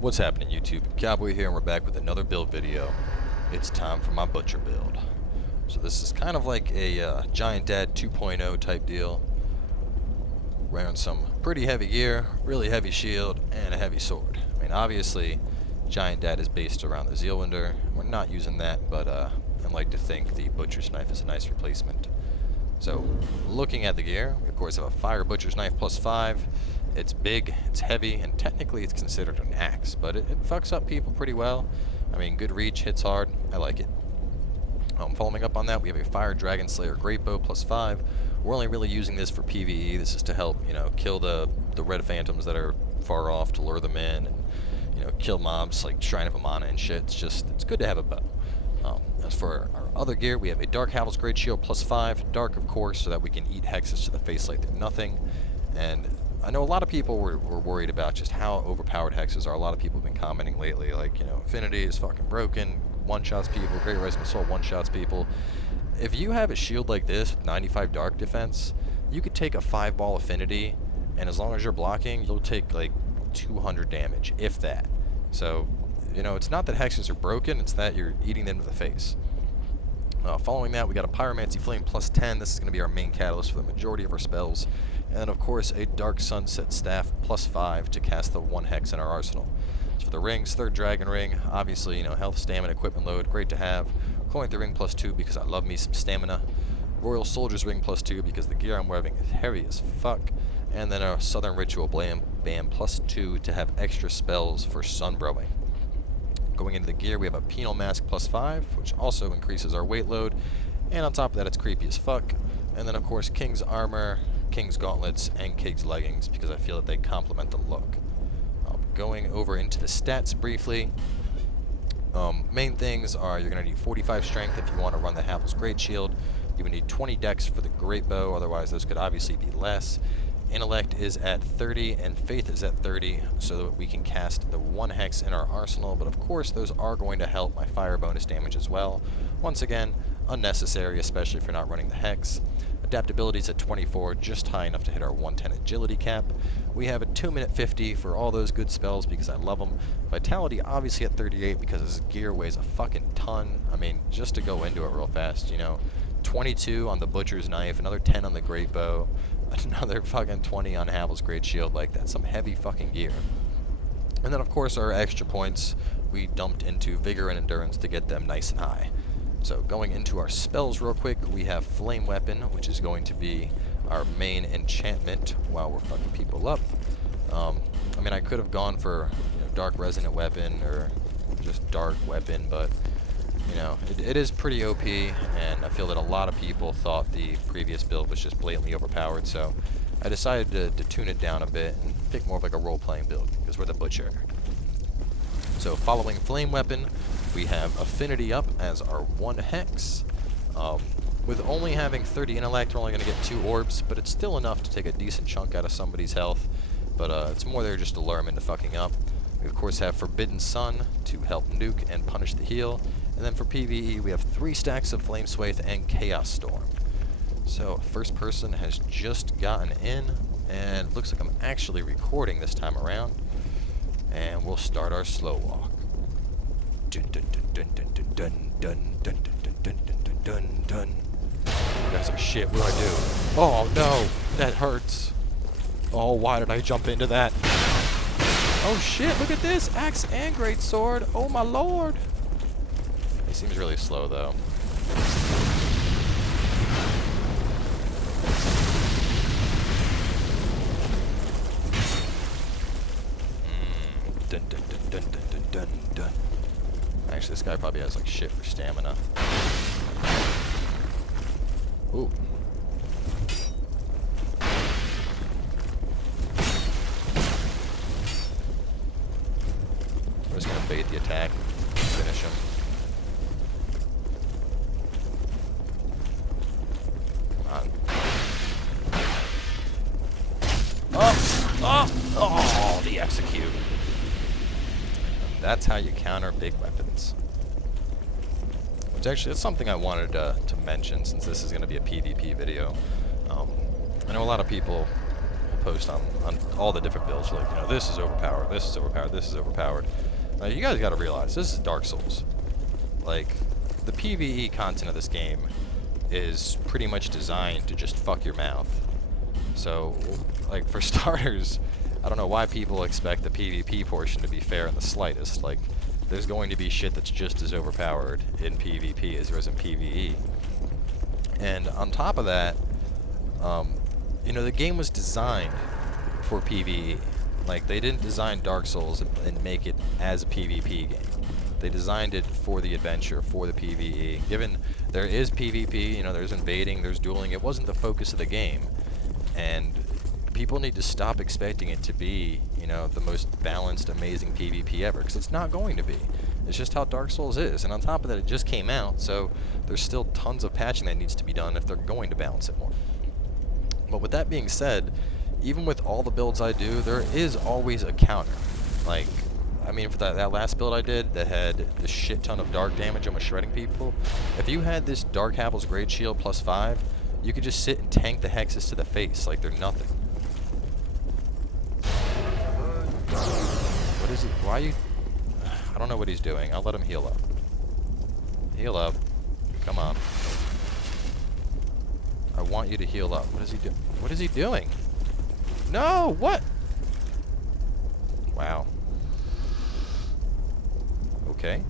What's happening, YouTube? Cowboy here, and we're back with another build video. It's time for my butcher build. So this is kind of like a Giant Dad 2.0 type deal. Wearing some pretty heavy gear, really heavy shield, and a heavy sword. I mean, obviously, Giant Dad is based around the Zealwinder. We're not using that, but I like to think the butcher's knife is a nice replacement. So, looking at the gear, we of course have a fire butcher's knife +5. It's big, it's heavy, and technically it's considered an axe, but it fucks up people pretty well. I mean, good reach, hits hard, I like it. Following up on that, we have a Fire Dragon Slayer Great Bow +5. We're only really using this for PvE. This is to help, kill the red phantoms that are far off, to lure them in, and, kill mobs like Shrine of Amana and shit. It's good to have a bow. As for our other gear, we have a Dark Havel's Great Shield +5. Dark, of course, so that we can eat hexes to the face like they're nothing. And I know a lot of people were worried about just how overpowered hexes are. A lot of people have been commenting lately, like, Affinity is fucking broken, one-shots people, Great Rising Assault one-shots people. If you have a shield like this with 95 dark defense, you could take a 5-ball Affinity, and as long as you're blocking, you'll take like 200 damage, if that. So, it's not that hexes are broken, it's that you're eating them to the face. Following that, we got a Pyromancy Flame +10. This is going to be our main catalyst for the majority of our spells. And then, of course, a Dark Sunset Staff +5 to cast the 1 hex in our arsenal. So for the rings, 3rd Dragon Ring, obviously, health, stamina, equipment load, great to have. Coin the Ring +2 because I love me some stamina. Royal Soldier's Ring +2 because the gear I'm wearing is heavy as fuck. And then a Southern Ritual Bam +2 to have extra spells for Sunbrowing. Going into the gear, we have a Penal Mask +5, which also increases our weight load. And on top of that, it's creepy as fuck. And then, of course, King's Armor, King's Gauntlets, and King's Leggings, because I feel that they complement the look. Going over into the stats briefly. Main things are you're going to need 45 strength if you want to run the Havel's Great Shield. You would need 20 dex for the Great Bow, otherwise those could obviously be less. Intellect is at 30 and Faith is at 30, so that we can cast the 1 hex in our arsenal, but of course those are going to help my fire bonus damage as well. Once again, unnecessary, especially if you're not running the hex. Adaptability is at 24, just high enough to hit our 110 agility cap. We have a 2-minute 50 for all those good spells because I love them. Vitality obviously at 38 because this gear weighs a fucking ton. I mean, just to go into it real fast, 22 on the Butcher's Knife, another 10 on the Great Bow, another fucking 20 on Havel's Great Shield. Like, that's some heavy fucking gear. And then, of course, our extra points we dumped into Vigor and Endurance to get them nice and high. So, going into our spells real quick, we have Flame Weapon, which is going to be our main enchantment while we're fucking people up. I mean, I could have gone for Dark Resonant Weapon or just Dark Weapon, but it is pretty OP, and I feel that a lot of people thought the previous build was just blatantly overpowered, so I decided to tune it down a bit and pick more of like a role-playing build, because we're the Butcher. So following Flame Weapon, we have Affinity up as our 1 hex. With only having 30 intellect, we're only going to get 2 orbs, but it's still enough to take a decent chunk out of somebody's health, but it's more there just to lure them into fucking up. We of course have Forbidden Sun to help nuke and punish the heal. And then for PvE, we have 3 stacks of Flame Swathe and Chaos Storm. So, first person has just gotten in, and it looks like I'm actually recording this time around. And we'll start our slow walk. Dun dun dun dun dun dun dun dun dun dun dun dun dun. That's like shit, what do I do? Oh no, that hurts. Oh, why did I jump into that? Oh shit, look at this! Axe and Great Sword! Oh my lord! He seems really slow, though. Dun, dun, dun, dun, dun, dun, dun, dun. Actually, this guy probably has, like, shit for stamina. Ooh. I'm just gonna bait the attack and finish him. Oh, the execute. That's how you counter big weapons. Which actually is something I wanted to mention since this is going to be a PvP video. I know a lot of people post on all the different builds. Like, you know, this is overpowered, this is overpowered, this is overpowered. You guys got to realize, this is Dark Souls. Like, the PvE content of this game is pretty much designed to just fuck your mouth. So, like, for starters, I don't know why people expect the PvP portion to be fair in the slightest. Like, there's going to be shit that's just as overpowered in PvP as there is in PvE. And on top of that, you know, the game was designed for PvE. Like, they didn't design Dark Souls and make it as a PvP game. They designed it for the adventure, for the PvE. Given there is PvP, you know, there's invading, there's dueling, it wasn't the focus of the game. And people need to stop expecting it to be, you know, the most balanced, amazing PvP ever, because it's not going to be. It's just how Dark Souls is. And on top of that, it just came out, so there's still tons of patching that needs to be done if they're going to balance it more. But with that being said, even with all the builds I do, there is always a counter. Like, I mean, for that last build I did that had the shit ton of dark damage and was shredding people, if you had this Dark Hauppauge Grade Shield +5, you could just sit and tank the hexes to the face like they're nothing. What is he? Why are you... I don't know what he's doing. I'll let him heal up. Heal up. Come on. I want you to heal up. What is he doing? What is he doing? No! What? Wow. Okay.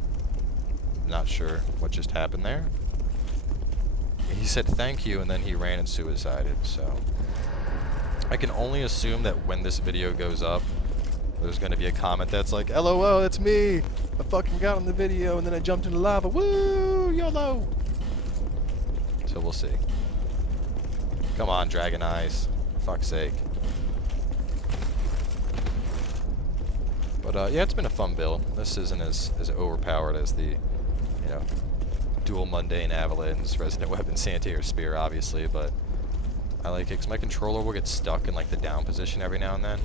Not sure what just happened there. He said thank you and then he ran and suicided, so... I can only assume that when this video goes up, there's going to be a comment that's like, LOL, it's me! I fucking got on the video and then I jumped into lava. Woo! YOLO! So we'll see. Come on, Dragon Eyes. For fuck's sake. But yeah, it's been a fun build. This isn't as overpowered as the, you know, Dual Mundane Avalanche, Resonant Weapon, Santier Spear, obviously, but I like it because my controller will get stuck in like the down position every now and then.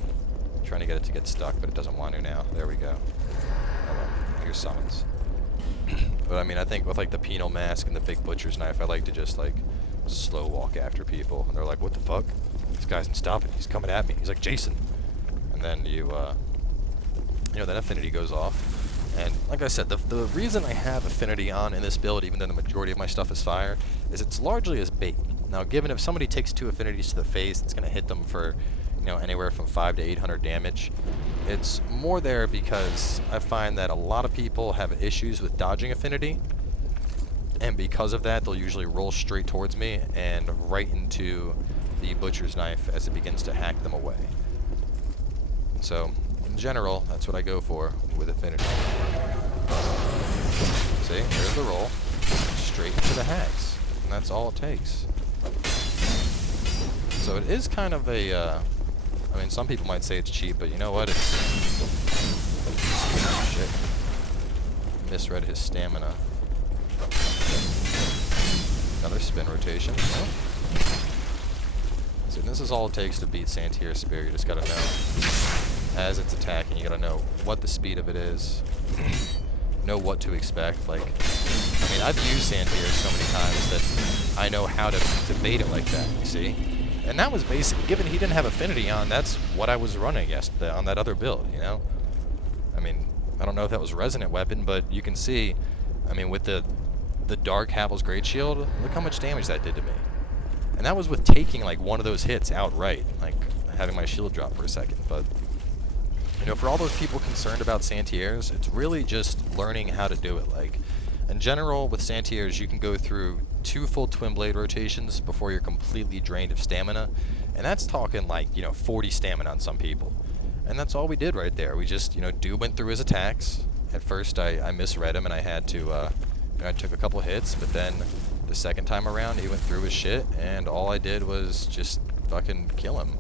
I'm trying to get it to get stuck, but it doesn't want to now. There we go. Oh well, here's summons. But I mean, I think with like the penal mask and the big butcher's knife, I like to just like slow walk after people, and they're like, "What the fuck? This guy isn't stopping. He's coming at me." He's like, "Jason," and then you know, that Affinity goes off. And like I said, the reason I have Affinity on in this build, even though the majority of my stuff is fire, is it's largely as bait. Now, given if somebody takes 2 Affinities to the face, it's going to hit them for, you know, anywhere from 500 to 800 damage. It's more there because I find that a lot of people have issues with dodging Affinity, and because of that, they'll usually roll straight towards me and right into the butcher's knife as it begins to hack them away. So, in general, that's what I go for with Affinity. See, there's the roll, straight into the hacks, and that's all it takes. So it is kind of a, I mean, some people might say it's cheap, but you know what, it's... Oh, shit. Misread his stamina. Another spin rotation. Oh. So this is all it takes to beat Santier Spear. You just gotta know as it's attacking, you gotta know what the speed of it is, know what to expect. Like, I mean, I've used Santier so many times that I know how to bait it like that, you see? And that was basically, given he didn't have Affinity on, that's what I was running yesterday on that other build, you know? I mean, I don't know if that was Resonant Weapon, but you can see, I mean, with the Dark Hauppauge Great Shield, look how much damage that did to me. And that was with taking, like, one of those hits outright, like, having my shield drop for a second, but... You know, for all those people concerned about Santiers, it's really just learning how to do it. Like, in general, with Santiers, you can go through 2 full Twin Blade rotations before you're completely drained of stamina. And that's talking like, you know, 40 stamina on some people. And that's all we did right there. We just, you know, Dude went through his attacks. At first, I misread him and I had to, you know, I took a couple hits, but then the second time around, he went through his shit, and all I did was just fucking kill him.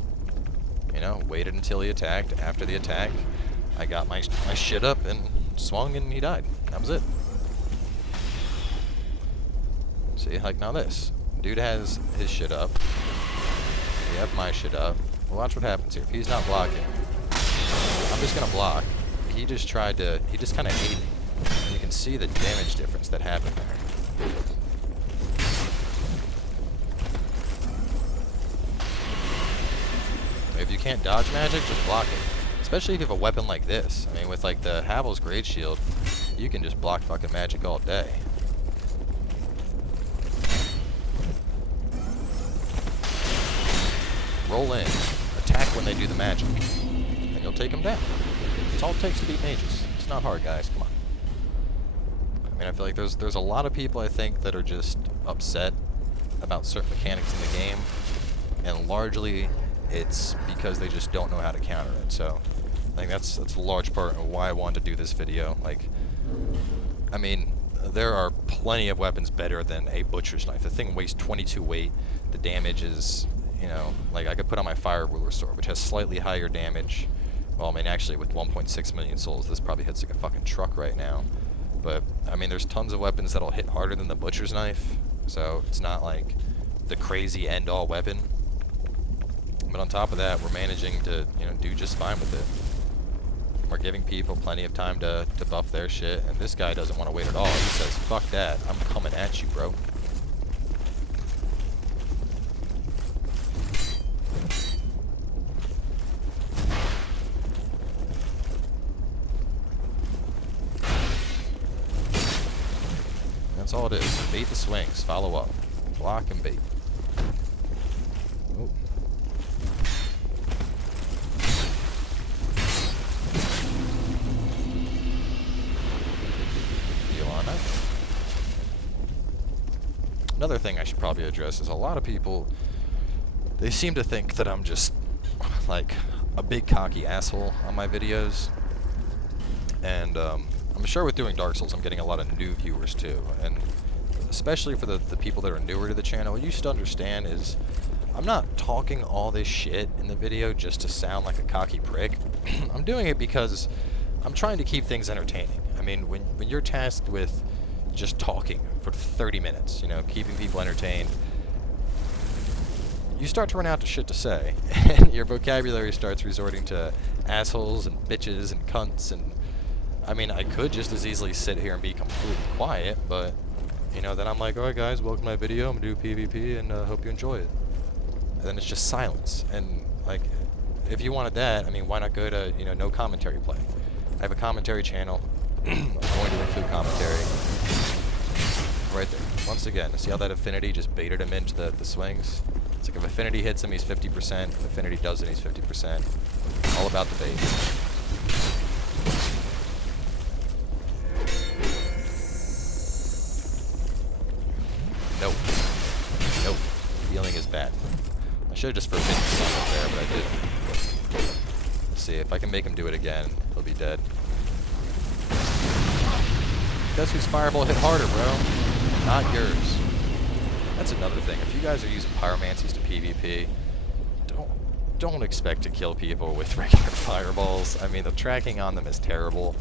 You know, waited until he attacked. After the attack, I got my shit up and swung and he died. That was it. See, like now this. Dude has his shit up. We have my shit up. Well, watch what happens here. If he's not blocking, I'm just gonna block. He just tried to, he just kind of ate me. And you can see the damage difference that happened there. if you can't dodge magic, just block it. Especially if you have a weapon like this. I mean, with like the Hauppauge Grade Shield, you can just block fucking magic all day. Roll in, attack when they do the magic, and you'll take them down. It's all it takes to beat mages. It's not hard, guys. Come on. I mean, I feel like there's a lot of people, I think, that are just upset about certain mechanics in the game, and largely it's because they just don't know how to counter it. So I think that's a large part of why I wanted to do this video. Like, I mean, there are plenty of weapons better than a butcher's knife. The thing weighs 22 weight. The damage is, you know, like I could put on my fire ruler sword, which has slightly higher damage. Well, I mean, actually, with 1.6 million souls, this probably hits like a fucking truck right now. But, I mean, there's tons of weapons that'll hit harder than the butcher's knife, so it's not like the crazy end-all weapon. But on top of that, we're managing to, you know, do just fine with it. We're giving people plenty of time to buff their shit, and this guy doesn't want to wait at all. He says, fuck that, I'm coming at you, bro. That's all it is. Bait the swings, follow up. Block and bait. Ooh. Another thing I should probably address is a lot of people, they seem to think that I'm just like a big cocky asshole on my videos. And I'm sure with doing Dark Souls I'm getting a lot of new viewers too. And especially for the people that are newer to the channel, what you should understand is I'm not talking all this shit in the video just to sound like a cocky prick. I'm doing it because I'm trying to keep things entertaining. I mean, when you're tasked with just talking for 30 minutes, you know, keeping people entertained, you start to run out of shit to say, and your vocabulary starts resorting to assholes and bitches and cunts, and I mean, I could just as easily sit here and be completely quiet, but, you know, then I'm like, alright guys, welcome to my video, I'm gonna do PvP, and hope you enjoy it. And then it's just silence, and, like, if you wanted that, I mean, why not go to, you know, no commentary play? I have a commentary channel. I'm going to include commentary. Right there. Once again, see how that Affinity just baited him into the swings? It's like if Affinity hits him, he's 50%. If Affinity doesn't, he's 50%. All about the bait. Nope. Nope. Healing is bad. I should have just forbidden some up there, but I didn't. Let's see, if I can make him do it again, he'll be dead. Guess whose fireball hit harder, bro? Not yours. That's another thing. If you guys are using pyromancies to PvP, don't expect to kill people with regular fireballs. I mean, the tracking on them is terrible.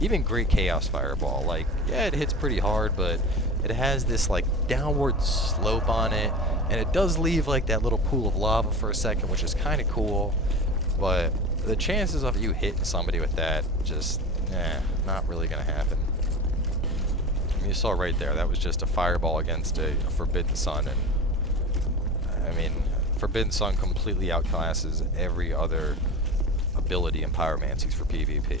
Even Great Chaos Fireball, like, yeah, it hits pretty hard, but it has this, like, downward slope on it, and it does leave, like, that little pool of lava for a second, which is kind of cool, but the chances of you hitting somebody with that, just, not really gonna happen. You saw right there, that was just a fireball against a Forbidden Sun, and I mean, Forbidden Sun completely outclasses every other ability in pyromancies for PvP.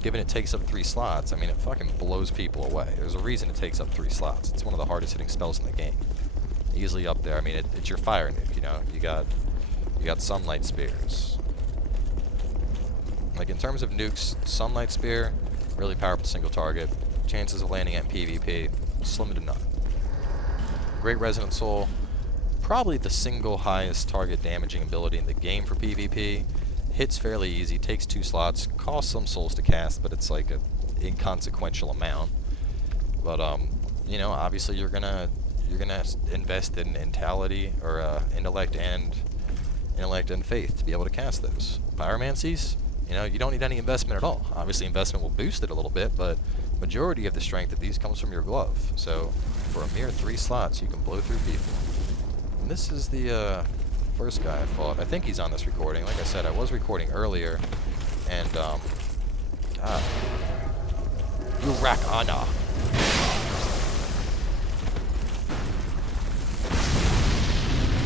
Given it takes up 3 slots, I mean, it fucking blows people away. There's a reason it takes up 3 slots. It's one of the hardest hitting spells in the game. Easily up there. I mean, it's your fire nuke, you know? You got Sunlight Spears. Like, in terms of nukes, Sunlight Spear, really powerful single target. Chances of landing at PvP, slim to none. Great Resonant Soul, probably the single highest target damaging ability in the game for PvP. Hits fairly easy, takes 2 slots, costs some souls to cast, but it's like an inconsequential amount. But you know, obviously you're gonna invest in mentality or intellect and faith to be able to cast those. Pyromancies, you know, you don't need any investment at all. Obviously investment will boost it a little bit, but majority of the strength of these comes from your glove. So for a mere 3 slots, you can blow through people. And this is the first guy I fought. I think he's on this recording. Like I said, I was recording earlier, and God, you rack Anna.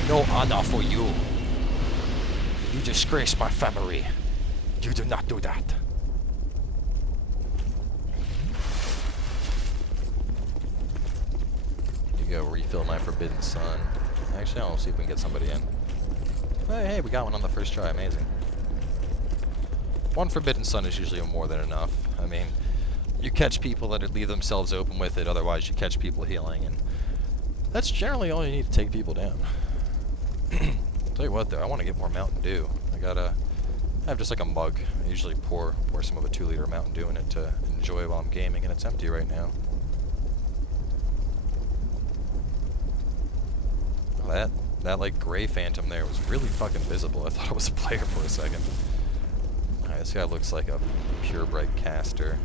No Anna for you. You disgrace my family. You do not do that. You go refill my Forbidden Sun. Actually, I'll see if we can get somebody in. Hey, we got one on the first try. Amazing. One Forbidden Sun is usually more than enough. I mean, you catch people that leave themselves open with it, otherwise you catch people healing, and that's generally all you need to take people down. Tell you what though, I want to get more Mountain Dew. I have just like a mug. I usually pour some of a 2-liter Mountain Dew in it to enjoy while I'm gaming, and it's empty right now. Oh, that like gray phantom there was really fucking visible. I thought it was a player for a second. Alright, this guy looks like a purebred caster.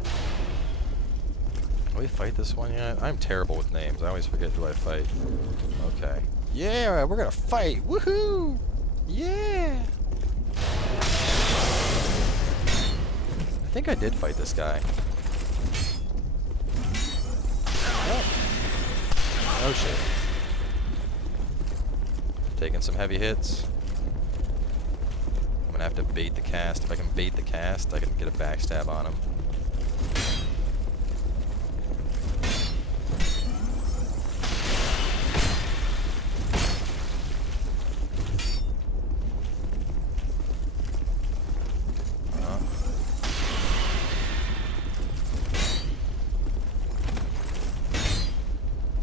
Can we fight this one yet? I'm terrible with names. I always forget who I fight. Okay. Yeah, we're gonna fight! Woohoo! Yeah! I think I did fight this guy. Oh shit. Taking some heavy hits. I'm gonna have to bait the cast. If I can bait the cast, I can get a backstab on him.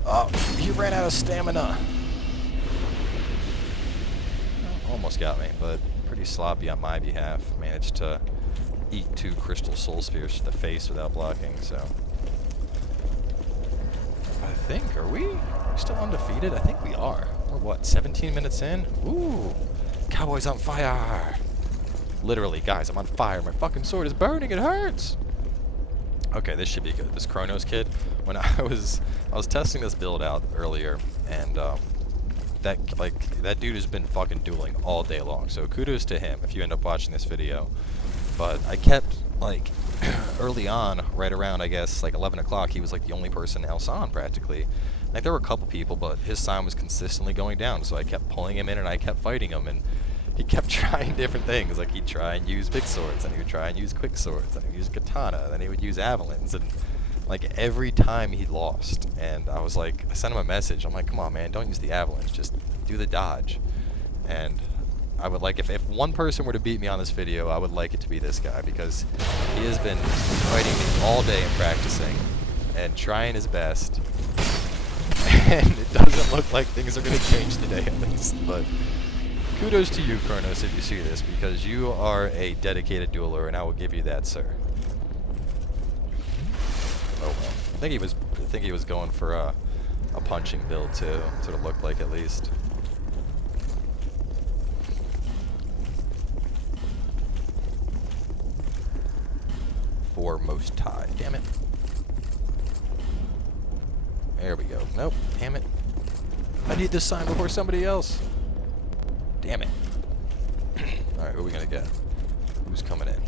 Oh, he ran out of stamina. Almost got me, but pretty sloppy on my behalf. Managed to eat 2 crystal soul spears to the face without blocking, so. I think, are we still undefeated? I think we are. We're what, 17 minutes in? Ooh, Cowboy's on fire. Literally, guys, I'm on fire. My fucking sword is burning, it hurts. Okay, this should be good. This Chronos kid, when I was testing this build out earlier, and that dude has been fucking dueling all day long. So kudos to him if you end up watching this video. But I kept like early on, right around I guess like 11 o'clock, he was like the only person else on practically. Like there were a couple people, but his sign was consistently going down. So I kept pulling him in and I kept fighting him, and he kept trying different things. Like he'd try and use big swords, and he would try and use quick swords, and he'd use katana, and then he would use javelins, and like every time he lost. And I was like, I sent him a message. I'm like, come on, man, don't use the avalanche, just do the dodge. And I would like, if one person were to beat me on this video, I would like it to be this guy, because he has been fighting me all day and practicing and trying his best. And it doesn't look like things are going to change today at least, but kudos to you, Chronos, if you see this, because you are a dedicated dueler, and I will give you that, sir. Oh well. I think he was going for a punching build too. That's what it looked like, at least. Foremost tie. Damn it. There we go. Nope. Damn it. I need this sign before somebody else. Damn it. Alright, who are we gonna get? Who's coming in?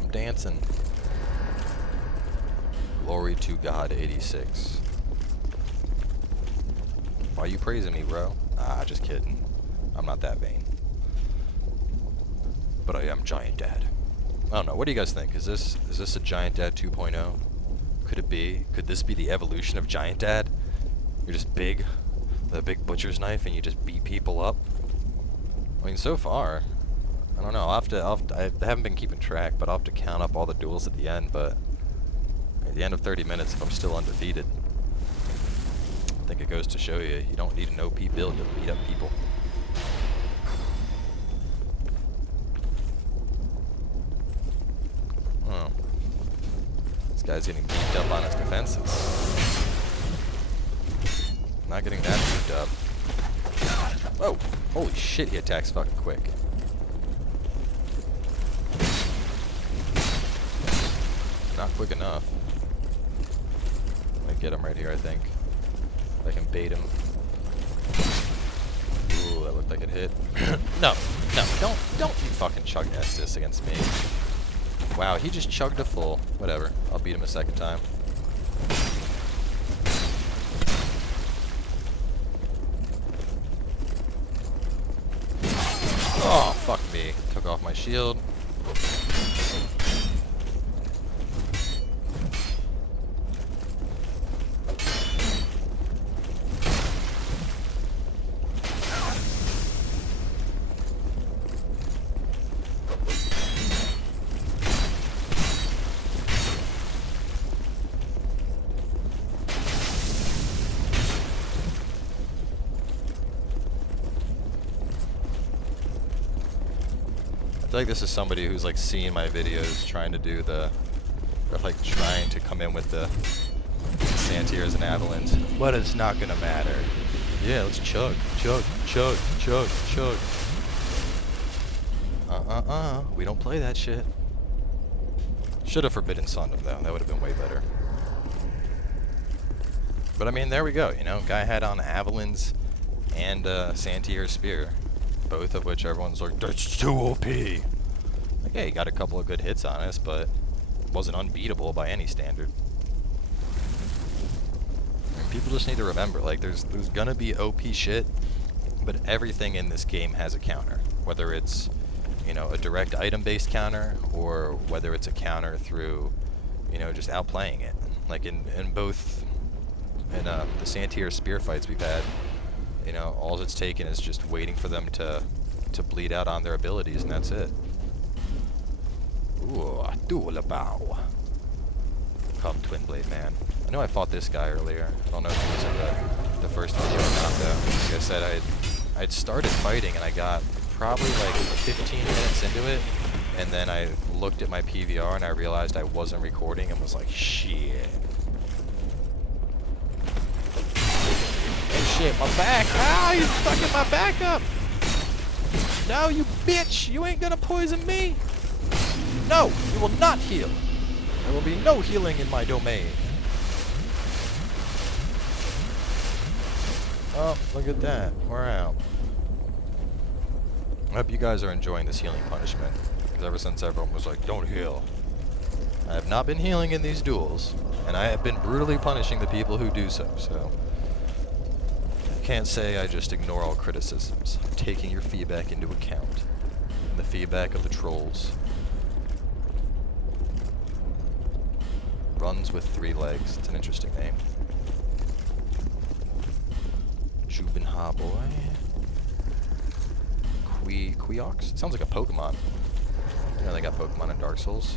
I'm dancing. Glory to God 86. Why are you praising me, bro? Ah, just kidding. I'm not that vain. But I am Giant Dad. I don't know. What do you guys think? Is this a Giant Dad 2.0? Could it be? Could this be the evolution of Giant Dad? You're just big, with a big butcher's knife, and you just beat people up? I mean, so far, I don't know. I haven't been keeping track, but I'll have to count up all the duels at the end, but at the end of 30 minutes, if I'm still undefeated, I think it goes to show you, you don't need an OP build to beat up people. Oh. This guy's getting beefed up on his defenses. Not getting that beefed up. Whoa! Holy shit, he attacks fucking quick. Not quick enough. I'm gonna get him right here, I think. I can bait him. Ooh, that looked like it hit. No, don't you fucking chug Estus against me. Wow, he just chugged a full. Whatever, I'll beat him a second time. shield. I feel like this is somebody who's like seeing my videos trying to do the, or like trying to come in with the santiers and avalanches, but it's not gonna matter. Yeah, let's chug, chug, chug, chug, chug. We don't play that shit. Should have forbidden Sun them though, that would have been way better. But I mean, there we go, you know, guy had on avalanches and santier spear. Both of which everyone's like, that's too OP. Like, yeah, he got a couple of good hits on us, but wasn't unbeatable by any standard. I mean, people just need to remember, like, there's gonna be OP shit, but everything in this game has a counter. Whether it's, you know, a direct item-based counter, or whether it's a counter through, you know, just outplaying it. Like in both, in the santier spear fights we've had, you know, all it's taken is just waiting for them to bleed out on their abilities, and that's it. Ooh, duel bow. Come Twin Blade Man. I know I fought this guy earlier. I don't know if it was in the first video or not though. Like I said, I'd started fighting and I got probably like 15 minutes into it, and then I looked at my PVR and I realized I wasn't recording and was like, shit. Shit, my back! Ah, you're fucking my back up! No, you bitch! You ain't gonna poison me! No! You will not heal! There will be no healing in my domain. Oh, look at that. We're out. I hope you guys are enjoying this healing punishment. Because ever since everyone was like, don't heal. I have not been healing in these duels. And I have been brutally punishing the people who do so, so... can't say I just ignore all criticisms. I'm taking your feedback into account. And the feedback of the trolls. Runs with 3 legs. It's an interesting name. Hauppauge. Queox? Sounds like a Pokemon. You know they got Pokemon in Dark Souls.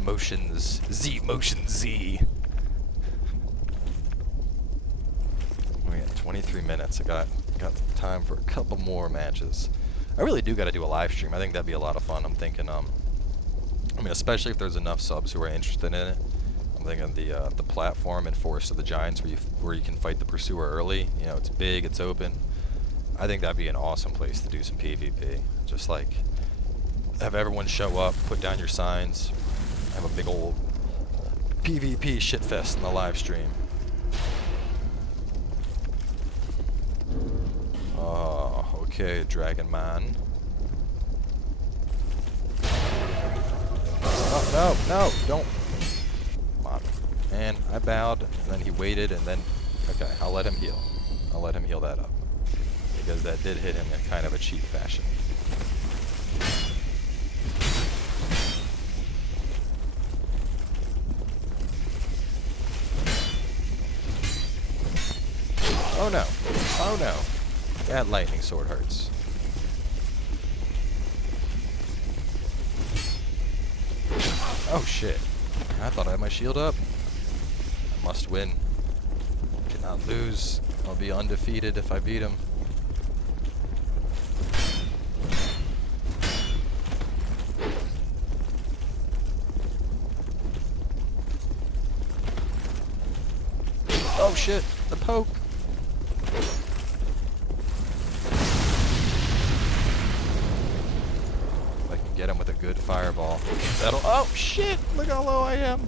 Motions Z. Motion Z. We got 23 minutes. I got time for a couple more matches. I really do got to do a live stream. I think that'd be a lot of fun. I'm thinking, I mean, especially if there's enough subs who are interested in it. I'm thinking the platform in Forest of the Giants where you can fight the pursuer early. You know, it's big, it's open. I think that'd be an awesome place to do some PvP. Just like have everyone show up, put down your signs, have a big old PvP shitfest in the live stream. Oh, okay, Dragon Man. Oh, no, don't. Come on. And I bowed, and then he waited, and then, okay, I'll let him heal. I'll let him heal that up. Because that did hit him in kind of a cheap fashion. Oh no. Oh no. That lightning sword hurts. Oh shit. I thought I had my shield up. I must win. Cannot lose. I'll be undefeated if I beat him. Oh shit, the poke. If I can get him with a good fireball, that'll, oh shit, look how low I am.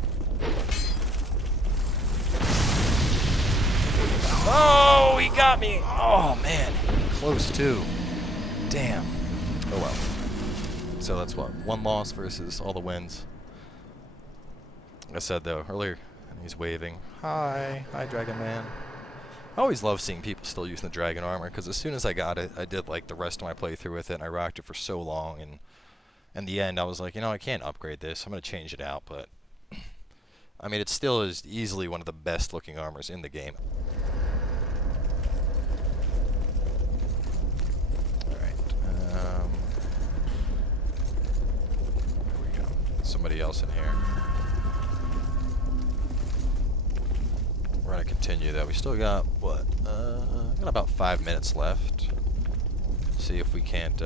Oh, he got me. Oh man, close too. Damn. Oh well. So that's what, 1 loss versus all the wins. Like I said though, earlier, he's waving. Hi, Dragon Man. I always love seeing people still using the dragon armor, because as soon as I got it, I did like the rest of my playthrough with it, and I rocked it for so long, and in the end, I was like, you know, I can't upgrade this. I'm going to change it out, but I mean, it still is easily one of the best looking armors in the game. Alright. Here we go. Somebody else in here. We're going to continue, though. We still got, what? Got about 5 minutes left. See if we can't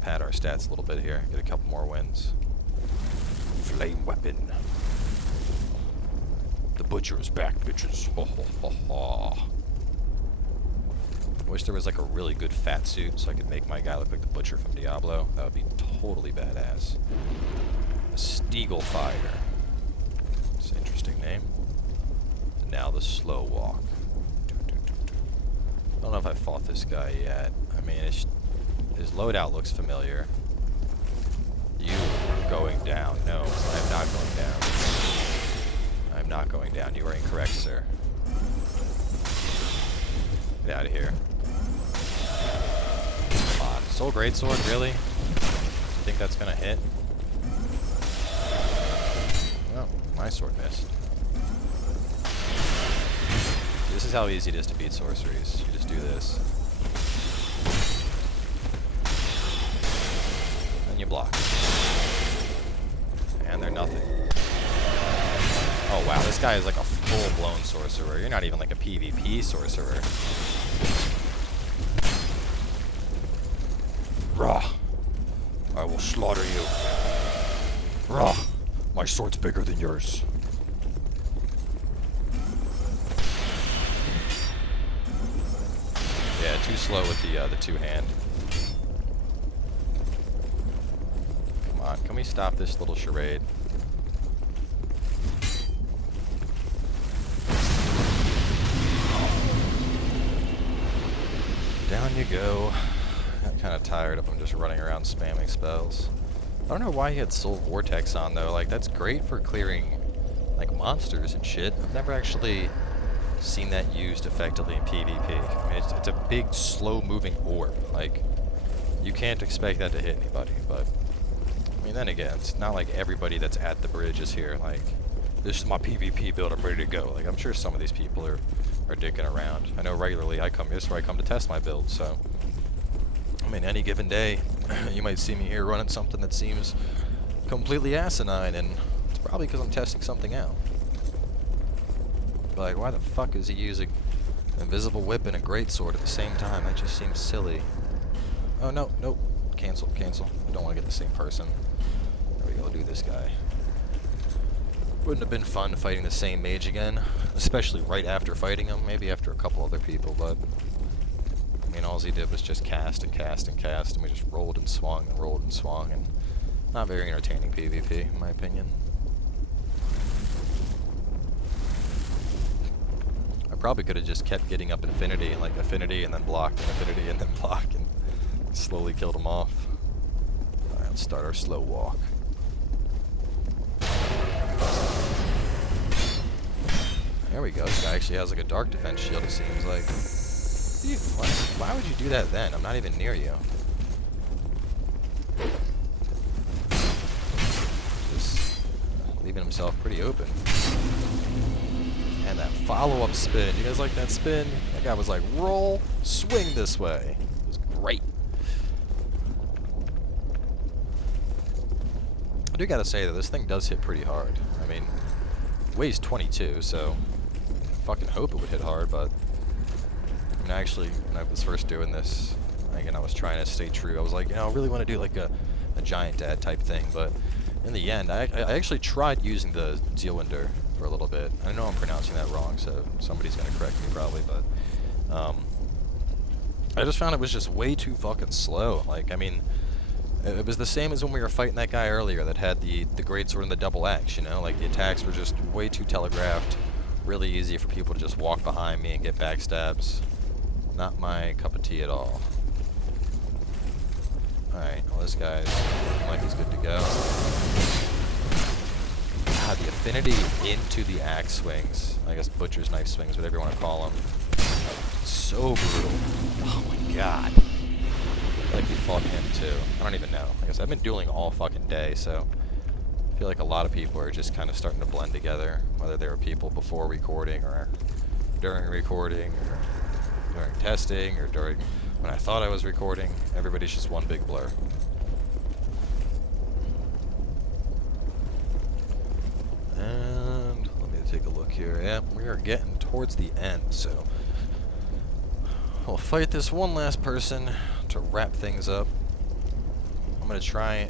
pad our stats a little bit here. Get a couple more wins. Flame weapon. The butcher is back, bitches. Ho, ho, ho, ho. I wish there was like a really good fat suit so I could make my guy look like the butcher from Diablo. That would be totally badass. A Steagle Fire. It's an interesting name. And now the slow walk. I don't know if I fought this guy yet. I mean, his loadout looks familiar. You are going down. No, I am not going down. I am not going down. You are incorrect, sir. Get out of here. Come on. Soul Greatsword, really? You think that's gonna hit? Well, my sword missed. This is how easy it is to beat sorceries. You just do this. And you block. And they're nothing. Oh wow, this guy is like a full-blown sorcerer. You're not even like a PvP sorcerer. Rah! I will slaughter you. Rah! My sword's bigger than yours. Yeah, too slow with the two-hand. Come on, can we stop this little charade? Down you go. I'm kind of tired of him just running around spamming spells. I don't know why he had Soul Vortex on though. Like that's great for clearing like monsters and shit. I've never actually seen that used effectively in PvP. I mean, it's a big, slow-moving orb. Like, you can't expect that to hit anybody, but I mean, then again, it's not like everybody that's at the bridge is here, like, this is my PvP build, I'm ready to go. Like, I'm sure some of these people are dicking around. I know regularly this is where I come to test my build, so I mean, any given day, you might see me here running something that seems completely asinine, and it's probably because I'm testing something out. Like, why the fuck is he using Invisible Whip and a Greatsword at the same time? That just seems silly. Oh, no, nope. Cancel, cancel. I don't want to get the same person. There we go, do this guy. Wouldn't have been fun fighting the same mage again, especially right after fighting him, maybe after a couple other people, but I mean, all he did was just cast and cast and cast, and we just rolled and swung and rolled and swung, and not very entertaining PvP, in my opinion. Probably could have just kept getting up Affinity, like Affinity and then block, and Affinity and then block, and slowly killed them off. Alright, let's start our slow walk. There we go. This guy actually has like a dark defense shield, it seems like. Dude, why would you do that then? I'm not even near you. Just leaving himself pretty open. And that follow-up spin. You guys like that spin? That guy was like, roll, swing this way. It was great. I do gotta say that this thing does hit pretty hard. I mean, it weighs 22, so I fucking hope it would hit hard, but I mean, actually, when I was first doing this, again, I was trying to stay true. I was like, you know, I really want to do like a giant dad type thing, but in the end, I actually tried using the Zielwinder for a little bit. I know I'm pronouncing that wrong, so somebody's gonna correct me probably, but I just found it was just way too fucking slow. Like, I mean, it was the same as when we were fighting that guy earlier that had the Greatsword and the double axe, you know? Like, the attacks were just way too telegraphed, really easy for people to just walk behind me and get backstabs. Not my cup of tea at all. Alright, well this guy's looking like he's good to go. God, the affinity into the axe swings. I guess butcher's knife swings, whatever you want to call them. So brutal. Oh my god. feel like we fought him too. I don't even know. Like I said, I've been dueling all fucking day, so I feel like a lot of people are just kind of starting to blend together, whether they were people before recording or during recording or during testing or during when I thought I was recording. Everybody's just one big blur. And let me take a look here. Yeah, we are getting towards the end, so we'll fight this one last person to wrap things up. I'm gonna try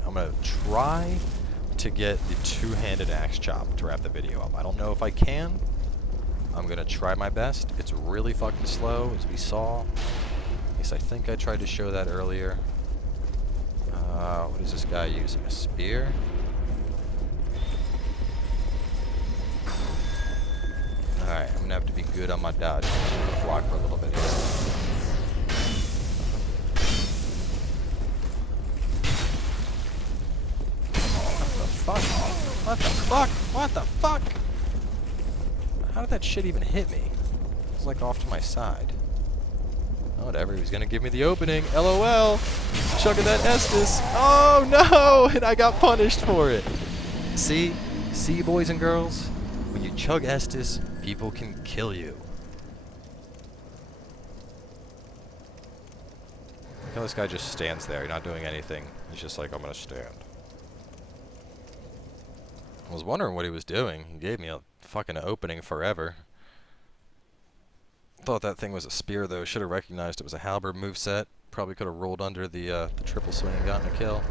to get the two-handed axe chop to wrap the video up. I don't know if I can. I'm gonna try my best. It's really fucking slow, as we saw. At least I think I tried to show that earlier. What is this guy using? A spear? Alright, I'm gonna have to be good on my dodge. I'm gonna block for a little bit here. What the fuck? What the fuck? How did that shit even hit me? It was like off to my side. Oh, whatever, he was gonna give me the opening. LOL! Chugging that Estus. Oh no! And I got punished for it. See, boys and girls? When you chug Estus, people can kill you. Look how this guy just stands there, not doing anything. He's just like, I'm gonna stand. I was wondering what he was doing. He gave me a fucking opening forever. Thought that thing was a spear though. Should have recognized it was a halberd moveset. Probably could have rolled under the triple swing and gotten a kill.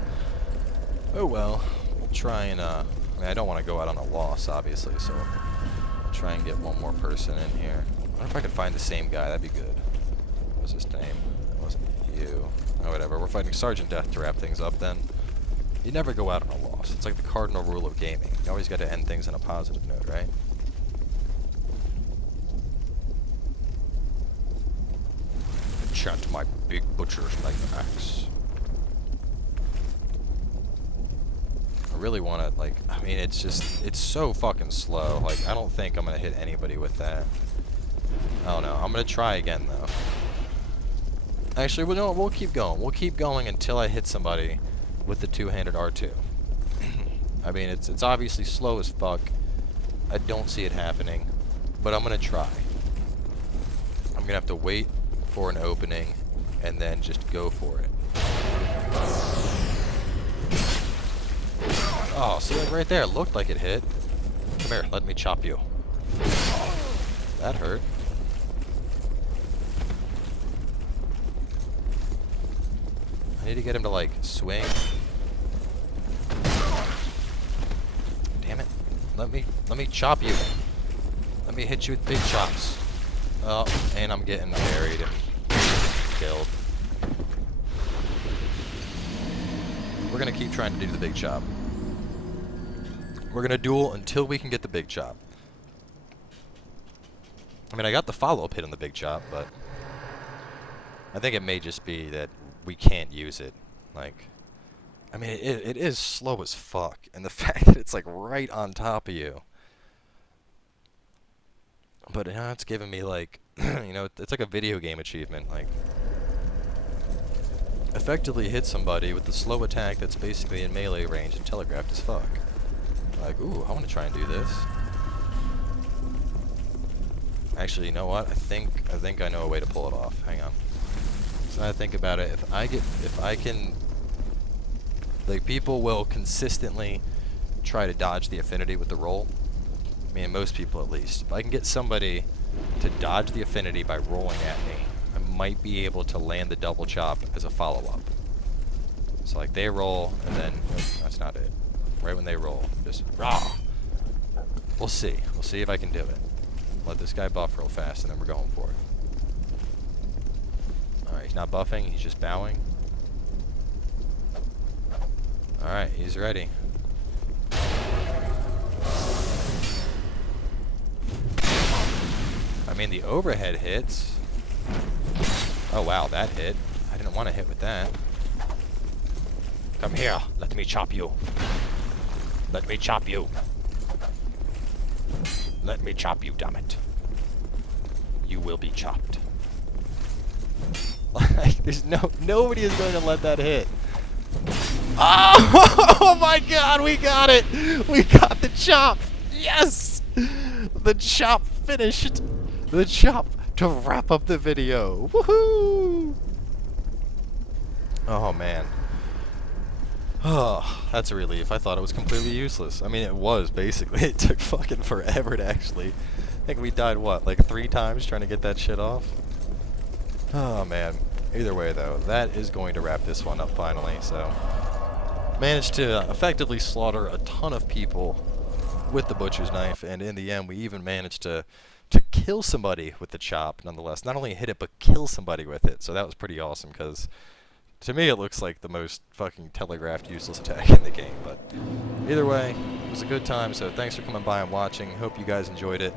Oh well. We'll try and I mean, I don't want to go out on a loss, obviously, so I'll try and get one more person in here. I wonder if I could find the same guy. That'd be good. What was his name? It wasn't you. Oh, whatever. We're fighting Sergeant Death to wrap things up then. You never go out on a loss. It's like the cardinal rule of gaming. You always got to end things on a positive note, right? Enchant my big butcher's knife axe. I really want to, like, I mean, it's so fucking slow. Like, I don't think I'm going to hit anybody with that. I don't know. I'm going to try again, though. Actually, we'll keep going. We'll keep going until I hit somebody with the two-handed R2. I mean, it's obviously slow as fuck. I don't see it happening, but I'm gonna try. I'm gonna have to wait for an opening and then just go for it. Oh, see, like right there, it looked like it hit. Come here, let me chop you. That hurt. I need to get him to, like, swing. Damn it. Let me chop you. Let me hit you with big chops. Oh, and I'm getting buried and killed. We're gonna keep trying to do the big chop. We're gonna duel until we can get the big chop. I mean, I got the follow-up hit on the big chop, but I think it may just be that we can't use it. Like, I mean, it is slow as fuck, and the fact that it's like right on top of you. But you know, it's giving me like, you know, it's like a video game achievement. Like, effectively hit somebody with the slow attack that's basically in melee range and telegraphed as fuck. Like, ooh, I want to try and do this. Actually, you know what? I think I know a way to pull it off. Hang on. So now I think about it, if I can, like, people will consistently try to dodge the affinity with the roll. I mean, most people at least. If I can get somebody to dodge the affinity by rolling at me, I might be able to land the double chop as a follow-up. So, like, they roll, and then, nope, that's not it. Right when they roll, just, rah! We'll see. We'll see if I can do it. Let this guy buff real fast, and then we're going for it. Alright, he's not buffing, he's just bowing. Alright, he's ready. I mean, the overhead hits. Oh wow, that hit. I didn't want to hit with that. Come here, let me chop you. Let me chop you. Let me chop you, damn it. You will be chopped. Like, there's nobody is going to let that hit. Oh, oh my God, we got it! We got the chop! Yes! The chop finished! The chop to wrap up the video. Woohoo! Oh man. Oh, that's a relief. I thought it was completely useless. I mean, it was, basically. It took fucking forever to actually... I think we died, what, like 3 times trying to get that shit off? Oh man. Either way, though, that is going to wrap this one up finally, so... Managed to effectively slaughter a ton of people with the butcher's knife, and in the end we even managed to kill somebody with the chop nonetheless. Not only hit it, but kill somebody with it, so that was pretty awesome, because to me it looks like the most fucking telegraphed useless attack in the game. But either way, it was a good time, so thanks for coming by and watching. Hope you guys enjoyed it,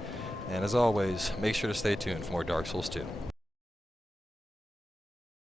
and as always, make sure to stay tuned for more Dark Souls 2.